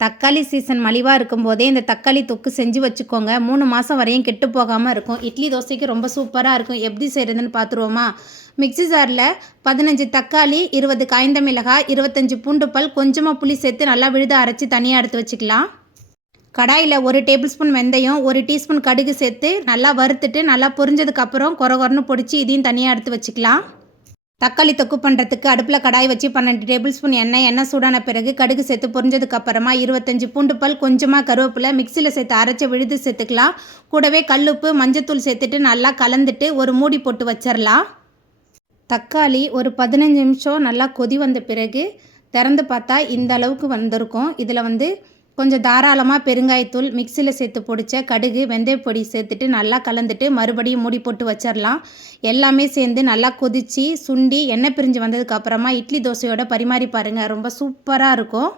தக்காளி சீசன் மலிவாக இருக்கும்போதே இந்த தக்காளி தொக்கு செஞ்சு வச்சுக்கோங்க. 3 மாதம் வரையும் கெட்டு போகாமல் இருக்கும். இட்லி தோசைக்கு ரொம்ப சூப்பராக இருக்கும். எப்படி செய்கிறதுன்னு பார்த்துருவோமா? மிக்ஸி ஜாரில் 15 தக்காளி, 20 காய்ந்த மிளகாய், 25 பூண்டு பல், கொஞ்சமாக புளி சேர்த்து நல்லா விழுத அரைச்சி தனியாக எடுத்து வச்சுக்கலாம். கடாயில் 1 டேபிள் ஸ்பூன் வெந்தயம், 1 டீஸ்பூன் கடுகு சேர்த்து நல்லா வறுத்துட்டு நல்லா பொரிஞ்சதுக்கப்புறம் கொரன்னு பொடிச்சு இதையும் தனியாக எடுத்து வச்சுக்கலாம். தக்காளி தொக்கு பண்ணுறதுக்கு அடுப்பில் கடாய் வச்சு 12 டேபிள் ஸ்பூன் எண்ணெய் சூடான பிறகு கடுகு சேர்த்து பொரிஞ்சதுக்கப்புறமா 25 பூண்டு பல், கொஞ்சமாக கருவேப்பிலை, மிக்சியில் சேர்த்து அரைச்சி விழுது சேர்த்துக்கலாம். கூடவே கல்லுப்பு, மஞ்சத்தூள் சேர்த்துட்டு நல்லா கலந்துட்டு ஒரு மூடி போட்டு வச்சிடலாம். தக்காளி ஒரு 15 நிமிஷம் நல்லா கொதி வந்த பிறகு திறந்து பார்த்தா இந்த அளவுக்கு வந்திருக்கும். இதில் கொஞ்சம் தாராளமாக பெருங்காயத்தூள், மிக்சியில் சேர்த்து பொடிச்ச கடுகு, வெந்தயப்பொடி சேர்த்துட்டு நல்லா கலந்துட்டு மறுபடியும் மூடி போட்டு வச்சிடலாம். எல்லாமே சேர்ந்து நல்லா கொதித்து சுண்டி எண்ணெய் பிரிஞ்சு வந்ததுக்கப்புறமா இட்லி தோசையோட பரிமாறி பாருங்கள். ரொம்ப சூப்பராக இருக்கும்.